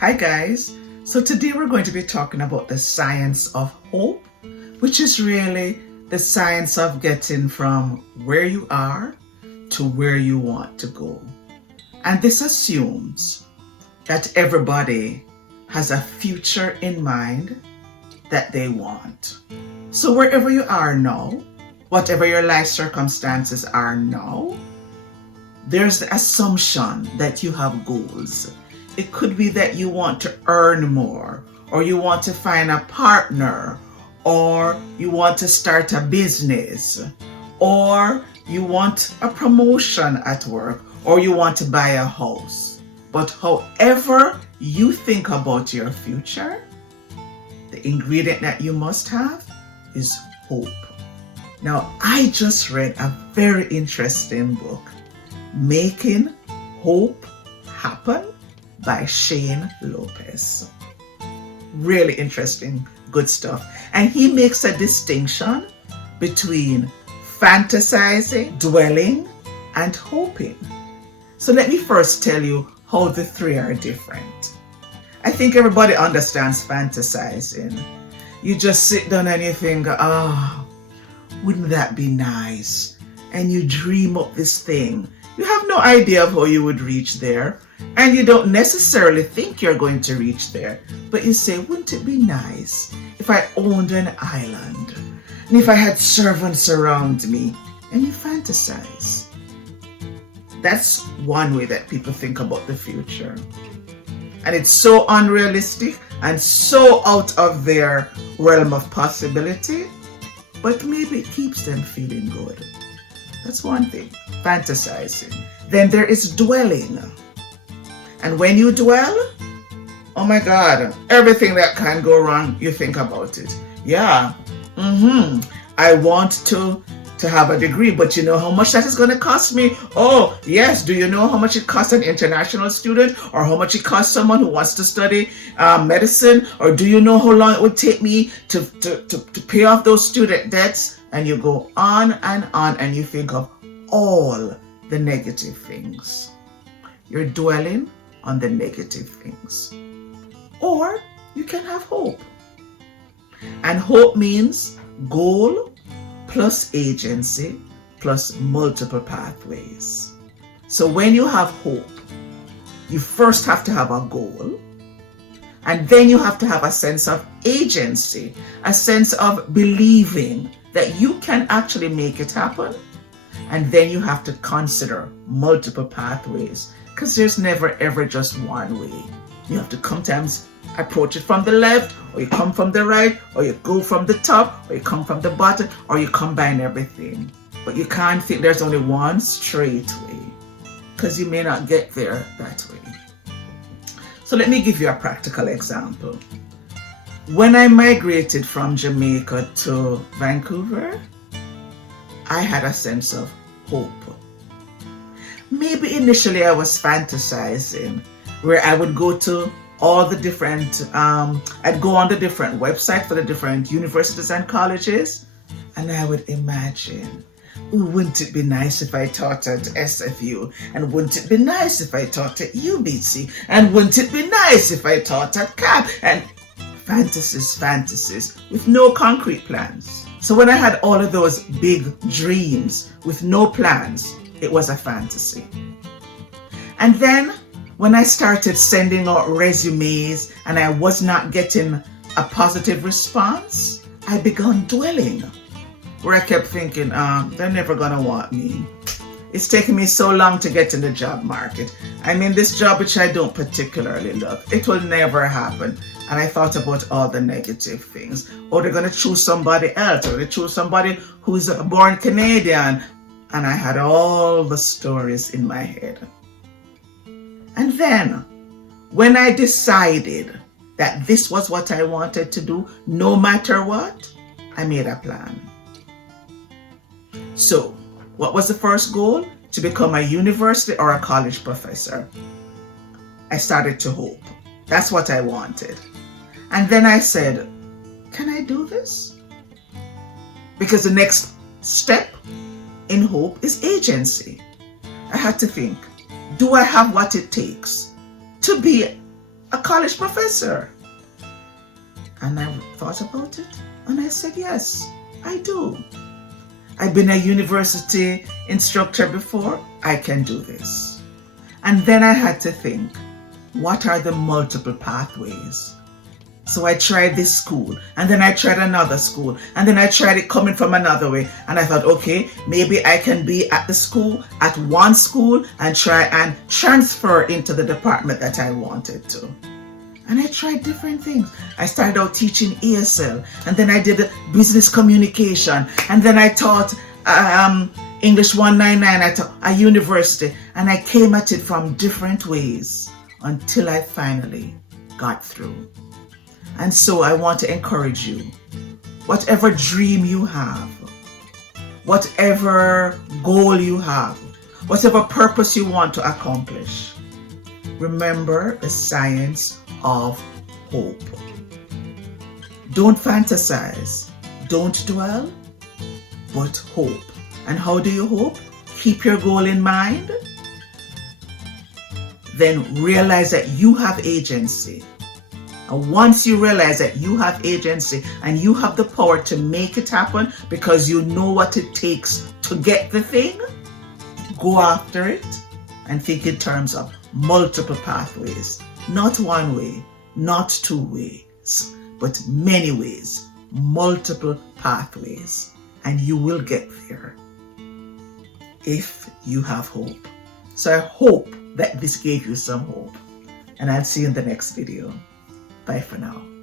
Hi guys, so today we're going to be talking about the science of hope, which is really the science of getting from where you are to where you want to go. And this assumes that everybody has a future in mind that they want. So wherever you are now, whatever your life circumstances are now, there's the assumption that you have goals. It could be that you want to earn more, or you want to find a partner, or you want to start a business, or you want a promotion at work, or you want to buy a house. But however you think about your future, the ingredient that you must have is hope. Now, I just read a very interesting book, Making Hope Happen by Shane Lopez. Really interesting, good stuff. And he makes a distinction between fantasizing, dwelling, and hoping. So let me first tell you how the three are different. I think everybody understands fantasizing. You just sit down and you think, wouldn't that be nice? And you dream up this thing. You have no idea of how you would reach there. And you don't necessarily think you're going to reach there. But you say, wouldn't it be nice if I owned an island? And if I had servants around me? And you fantasize. That's one way that people think about the future. And it's so unrealistic and so out of their realm of possibility. But maybe it keeps them feeling good. That's one thing, fantasizing. Then there is dwelling. And when you dwell, oh my God, everything that can go wrong, you think about it. Yeah, I want to have a degree, but you know how much that is going to cost me? Oh, yes. Do you know how much it costs an international student, or how much it costs someone who wants to study medicine? Or do you know how long it would take me to pay off those student debts? And you go on, and you think of all the negative things. You're dwelling on the negative things. Or you can have hope. And hope means goal plus agency plus multiple pathways. So when you have hope, you first have to have a goal, and then you have to have a sense of agency, a sense of believing that you can actually make it happen. And then you have to consider multiple pathways, because there's never ever just one way. You have to sometimes approach it from the left, or you come from the right, or you go from the top, or you come from the bottom, or you combine everything. But you can't think there's only one straight way, because you may not get there that way. So let me give you a practical example. When I migrated from Jamaica to Vancouver, I had a sense of hope. Maybe initially I was fantasizing, where I would go to all the different, I'd go on the different websites for the different universities and colleges, and I would imagine, wouldn't it be nice if I taught at SFU? And wouldn't it be nice if I taught at UBC? And wouldn't it be nice if I taught at CAP? And fantasies with no concrete plans. So when I had all of those big dreams with no plans, it was a fantasy. And then when I started sending out resumes and I was not getting a positive response, I began dwelling, where I kept thinking, they're never gonna want me. It's taken me so long to get in the job market. I'm in this job which I don't particularly love. It will never happen. And I thought about all the negative things. Oh, they're going to choose somebody else, or they choose somebody who's born Canadian. And I had all the stories in my head. And then, when I decided that this was what I wanted to do, no matter what, I made a plan. So, what was the first goal? To become a university or a college professor. I started to hope. That's what I wanted. And then I said, can I do this? Because the next step in hope is agency. I had to think, do I have what it takes to be a college professor? And I thought about it and I said, yes, I do. I've been a university instructor before. I can do this. And then I had to think, what are the multiple pathways? So I tried this school, and then I tried another school, and then I tried it coming from another way. And I thought, okay, maybe I can be at the school, at one school, and try and transfer into the department that I wanted to. And I tried different things. I started out teaching ESL, and then I did business communication, and then I taught English 199 at a university, and I came at it from different ways until I finally got through. And so I want to encourage you, whatever dream you have, whatever goal you have, whatever purpose you want to accomplish, remember the science of hope. Don't fantasize, don't dwell, but hope. And how do you hope? Keep your goal in mind, then realize that you have agency. And once you realize that you have agency and you have the power to make it happen because you know what it takes to get the thing, go after it and think in terms of multiple pathways. Not one way, not two ways, but many ways, multiple pathways. And you will get there if you have hope. So I hope that this gave you some hope. And I'll see you in the next video. Bye for now.